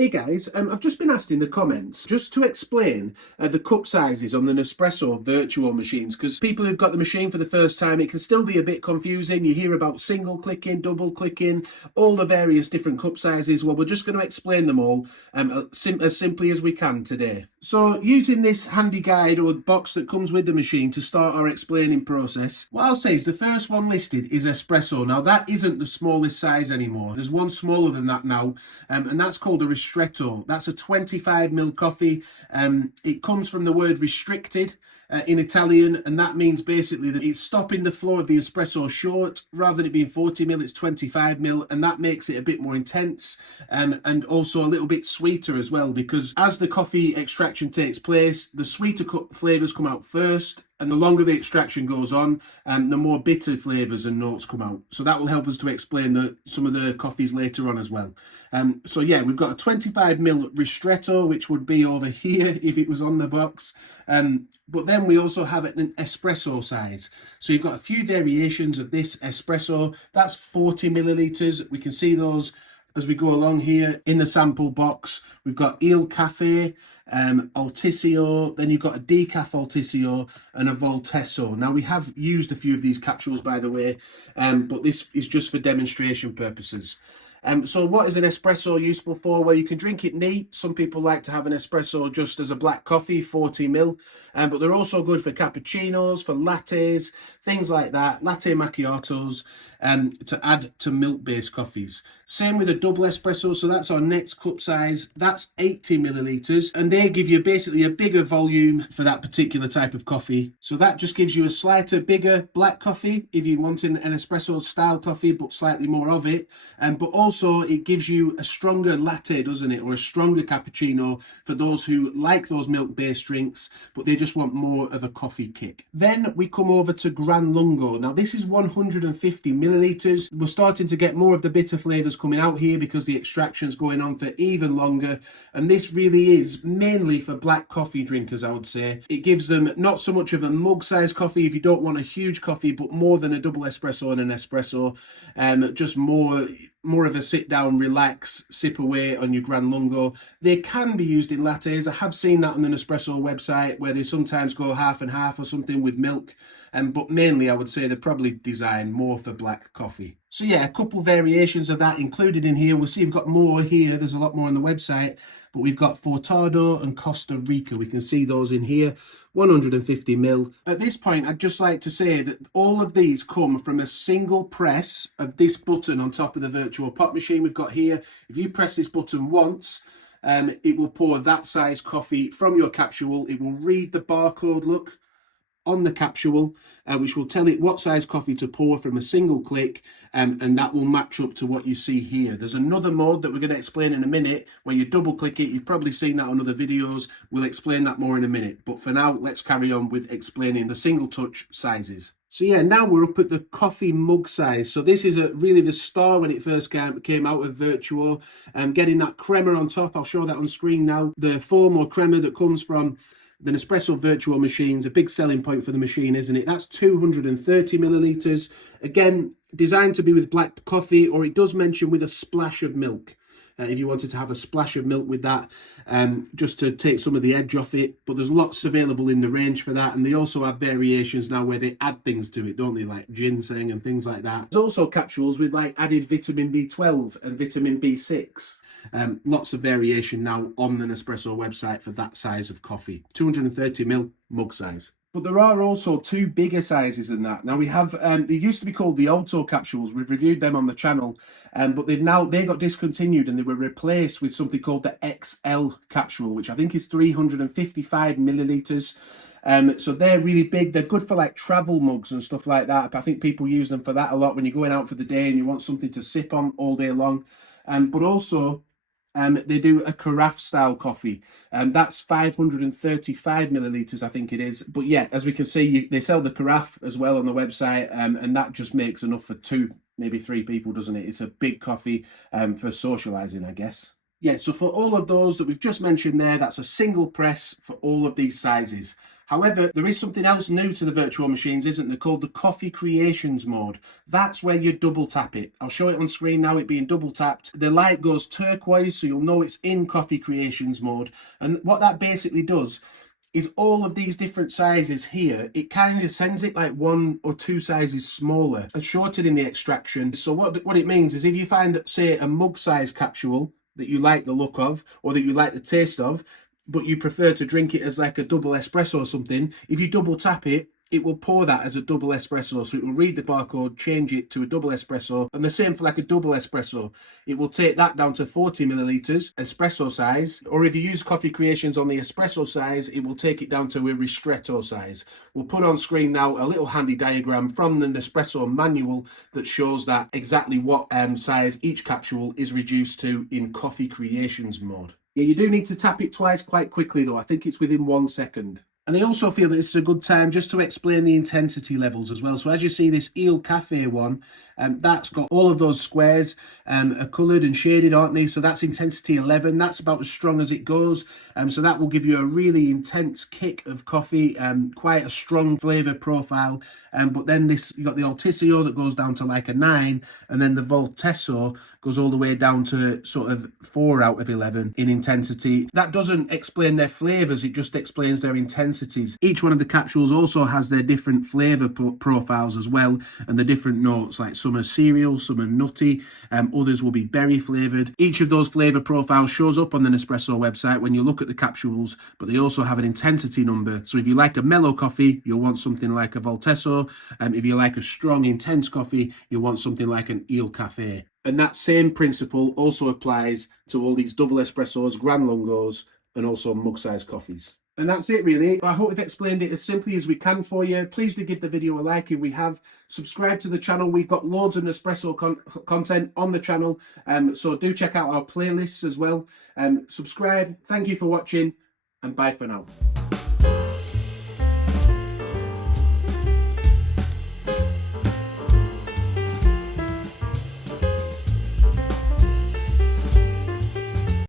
Hey guys, I've just been asked in the comments just to explain the cup sizes on the Nespresso Vertuo machines, because people who've got the machine for the first time, it can still be a bit confusing. You hear about single clicking, double clicking, all the various different cup sizes. Well, we're just going to explain them all as simply as we can today. So using this handy guide or box that comes with the machine to start our explaining process, what I'll say is the first one listed is Espresso. Now that isn't the smallest size anymore. There's one smaller than that now, and that's called a Ristretto. That's a 25ml coffee. It comes from the word restricted in Italian, and that means basically that it's stopping the flow of the espresso short. Rather than it being 40ml, it's 25ml, and that makes it a bit more intense and also a little bit sweeter as well, because as the coffee extraction takes place, the sweeter flavours come out first, and the longer the extraction goes on, the more bitter flavours and notes come out. So that will help us to explain some of the coffees later on as well. So yeah, we've got a 25ml Ristretto, which would be over here if it was on the box. But then we also have an espresso size. So you've got a few variations of this espresso. That's 40ml. We can see those as we go along here in the sample box. We've got Il Cafe, Altissimo, then you've got a Decaf Altissimo and a Voltesso. Now we have used a few of these capsules, by the way, but this is just for demonstration purposes. So what is an espresso useful for? Well, you can drink it neat. Some people like to have an espresso just as a black coffee, 40ml, but they're also good for cappuccinos, for lattes, things like that, latte macchiatos, to add to milk-based coffees. Same with a double espresso, so that's our next cup size. That's 80ml, and they give you basically a bigger volume for that particular type of coffee. So that just gives you a slightly bigger black coffee if you're wanting an espresso style coffee, but slightly more of it. But also it gives you a stronger latte, doesn't it, or a stronger cappuccino for those who like those milk-based drinks, but they just want more of a coffee kick. Then we come over to Gran Lungo. Now this is 150ml. We're starting to get more of the bitter flavours coming out here because the extraction's going on for even longer, and this really is mainly for black coffee drinkers, I would say. It gives them not so much of a mug size coffee if you don't want a huge coffee, but more than a double espresso and an espresso, just more of a sit down, relax, sip away on your Gran Lungo. They can be used in lattes. I have seen that on the Nespresso website where they sometimes go half and half or something with milk, but mainly I would say they're probably designed more for black coffee. So yeah, a couple variations of that included in here. We'll see we've got more here. There's a lot more on the website, but we've got Furtado and Costa Rica. We can see those in here, 150ml. At this point, I'd just like to say that all of these come from a single press of this button on top of the Vertuo pot machine we've got here. If you press this button once, it will pour that size coffee from your capsule. It will read the barcode, look, on the capsule, which will tell it what size coffee to pour from a single click, and that will match up to what you see here. There's another mode that we're going to explain in a minute where you double click it. You've probably seen that on other videos. We'll explain that more in a minute, but for now let's carry on with explaining the single touch sizes. So yeah, now we're up at the coffee mug size. So this is really the star when it first came out of Vertuo, getting that crema on top. I'll show that on screen now. The foam or crema that comes from the Nespresso Vertuo machine's a big selling point for the machine, isn't it? That's 230ml. Again, designed to be with black coffee, or it does mention with a splash of milk. If you wanted to have a splash of milk with that, just to take some of the edge off it. But there's lots available in the range for that. And they also have variations now where they add things to it, don't they? Like ginseng and things like that. There's also capsules with like added vitamin B12 and vitamin B6. Lots of variation now on the Nespresso website for that size of coffee. 230ml mug size. But there are also two bigger sizes than that. Now we have, they used to be called the Alto capsules. We've reviewed them on the channel, but they got discontinued and they were replaced with something called the XL capsule, which I think is 355ml. So they're really big. They're good for like travel mugs and stuff like that. I think people use them for that a lot when you're going out for the day and you want something to sip on all day long. But also, they do a carafe style coffee, and that's 535ml, I think it is. But yeah, as we can see, they sell the carafe as well on the website, and that just makes enough for 2, maybe 3 people, doesn't it? It's a big coffee for socializing, I guess. Yeah, so for all of those that we've just mentioned there, that's a single press for all of these sizes. However, there is something else new to the Vertuo machines, isn't there, called the Coffee Creations mode. That's where you double tap it. I'll show it on screen now, it being double tapped. The light goes turquoise, so you'll know it's in Coffee Creations mode. And what that basically does is all of these different sizes here, it kind of sends it like 1 or 2 sizes smaller and shorter in the extraction. So what it means is if you find, say, a mug size capsule that you like the look of or that you like the taste of, but you prefer to drink it as like a double espresso or something, if you double tap it, it will pour that as a double espresso. So it will read the barcode, change it to a double espresso, and the same for like a double espresso. It will take that down to 40 milliliters, espresso size, or if you use Coffee Creations on the espresso size, it will take it down to a Ristretto size. We'll put on screen now a little handy diagram from the Nespresso manual that shows that exactly what size each capsule is reduced to in Coffee Creations mode. Yeah, you do need to tap it twice quite quickly though. I think it's within 1 second. And I also feel that this is a good time just to explain the intensity levels as well. So as you see, this Eel Cafe one, that's got all of those squares are coloured and shaded, aren't they? So that's intensity 11. That's about as strong as it goes. So that will give you a really intense kick of coffee, quite a strong flavour profile. But then you've got the Altissimo that goes down to like a 9, and then the Voltesso goes all the way down to sort of 4 out of 11 in intensity. That doesn't explain their flavours, it just explains their intensities. Each one of the capsules also has their different flavour profiles as well, and the different notes, like some are cereal, some are nutty, others will be berry flavoured. Each of those flavour profiles shows up on the Nespresso website when you look at the capsules, but they also have an intensity number. So if you like a mellow coffee, you'll want something like a Voltesso. If you like a strong, intense coffee, you'll want something like an Eel Cafe. And that same principle also applies to all these double espressos, Gran Lungos, and also mug-sized coffees. And that's it really. I hope we've explained it as simply as we can for you. Please do give the video a like if we have. Subscribe to the channel. We've got loads of Nespresso content on the channel. So do check out our playlists as well. Subscribe. Thank you for watching, and bye for now.